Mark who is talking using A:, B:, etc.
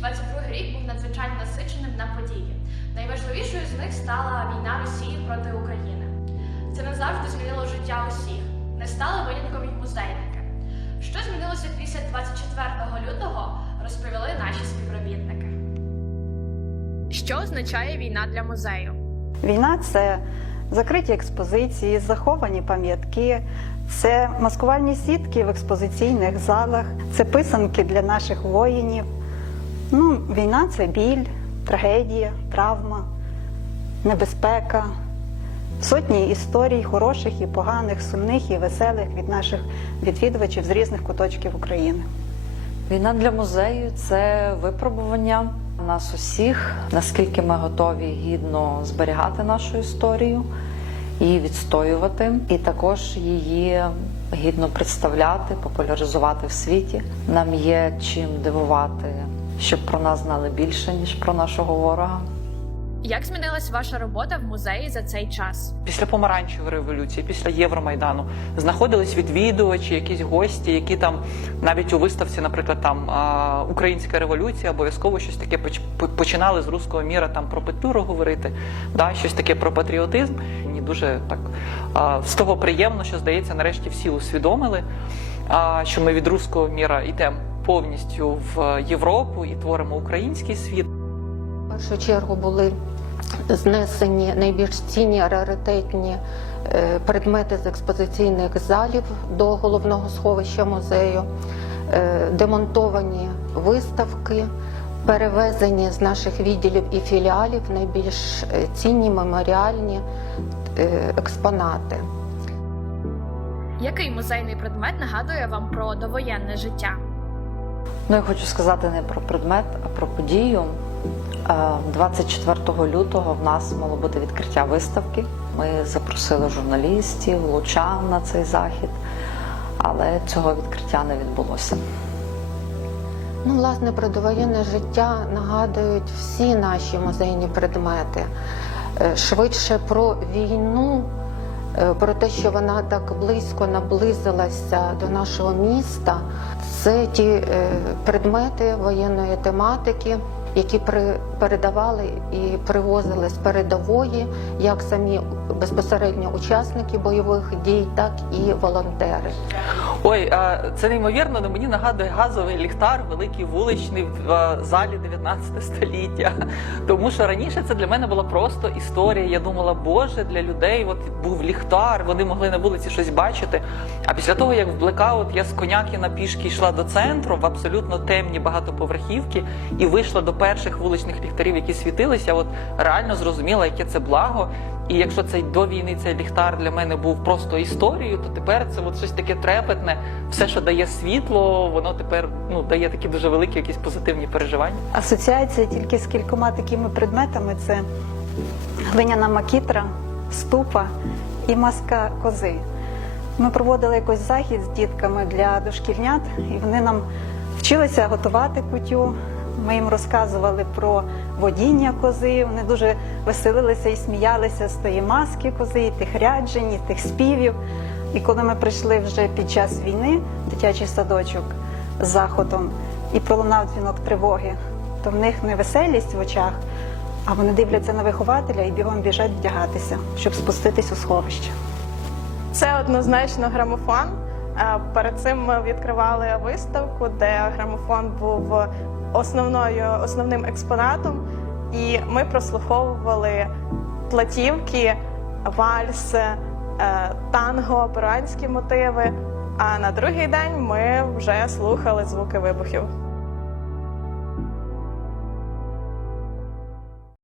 A: 2022 рік був надзвичайно насиченим на події. Найважливішою з них стала війна Росії проти України. Це назавжди змінило життя усіх. Не стали винятком і музейники. Що змінилося після 24 лютого, розповіли наші співробітники. Що означає війна для музею?
B: Війна це закриті експозиції, заховані пам'ятки, це маскувальні сітки в експозиційних залах, це писанки для наших воїнів. Ну, війна це біль, трагедія, травма, небезпека, сотні історій, хороших і поганих, сумних і веселих від наших відвідувачів з різних куточків України.
C: Війна для музею це випробування нас усіх, наскільки ми готові гідно зберігати нашу історію і відстоювати, і також її гідно представляти, популяризувати в світі. Нам є чим дивувати, щоб про нас знали більше ніж про нашого ворога.
A: Як змінилась ваша робота в музеї за цей час?
D: Після помаранчевої революції, після Євромайдану знаходились відвідувачі, якісь гості, які там навіть у виставці, наприклад, там Українська революція, обов'язково щось таке поч- починали з руського міра там про Петлюру говорити, да, щось таке про патріотизм. Мені дуже так з того приємно, що здається, нарешті всі усвідомили, що ми від руського міра йдемо повністю в Європу і творимо український світ.
E: В першу чергу були знесені найбільш цінні раритетні е, предмети з експозиційних залів до головного сховища музею, е, демонтовані виставки, перевезені з наших відділів і філіалів найбільш е, цінні меморіальні експонати.
A: Який музейний предмет нагадує вам про довоєнне життя?
C: Ну, я хочу сказати не про предмет, а про подію. Е, 24 лютого в нас мало бути відкриття виставки. Ми запросили журналістів, лучан на цей захід, але цього відкриття не відбулося.
E: Ну, власне, про довоєнне життя нагадують всі наші музейні предмети. Е, Швидше про війну, е, про те, що вона так близько наблизилася до нашого міста. Це ті е, предмети воєнної тематики, які передавали і привозили з передової, як самі безпосередньо учасники бойових дій, так і волонтери.
D: Ой, це неймовірно, але мені нагадує газовий ліхтар, великий вуличний в залі 19 століття. Тому що раніше це для мене була просто історія. Я думала, боже, для людей от був ліхтар, вони могли на вулиці щось бачити. А після того, як в блекаут я з Конякіна пішки йшла до центру в абсолютно темні багатоповерхівки і вийшла до перших вуличних ліхтарів, які світилися, от реально зрозуміла, яке це благо. І якщо цей до війни цей ліхтар для мене був просто історією, то тепер це от щось таке трепетне. Все, що дає світло, воно тепер ну дає такі дуже великі якісь позитивні переживання.
B: Асоціація тільки з кількома такими предметами: це глиняна макітра, ступа і маска кози. Ми проводили якось захід з дітками для дошкільнят, і вони нам вчилися готувати кутю. Ми їм розказували про водіння кози. Вони дуже веселилися і сміялися з тої маски кози, і тих ряджень, і тих співів. І коли ми прийшли вже під час війни, дитячий садочок з заходом, і пролунав дзвінок тривоги, то в них не веселість в очах, а вони дивляться на вихователя і бігом біжать вдягатися, щоб спуститись у сховище.
F: Це однозначно грамофон. Перед цим ми відкривали виставку, де грамофон був основною основним експонатом, і ми прослуховували платівки, вальс, е, танго, перуанські мотиви. А на другий день ми вже слухали звуки вибухів.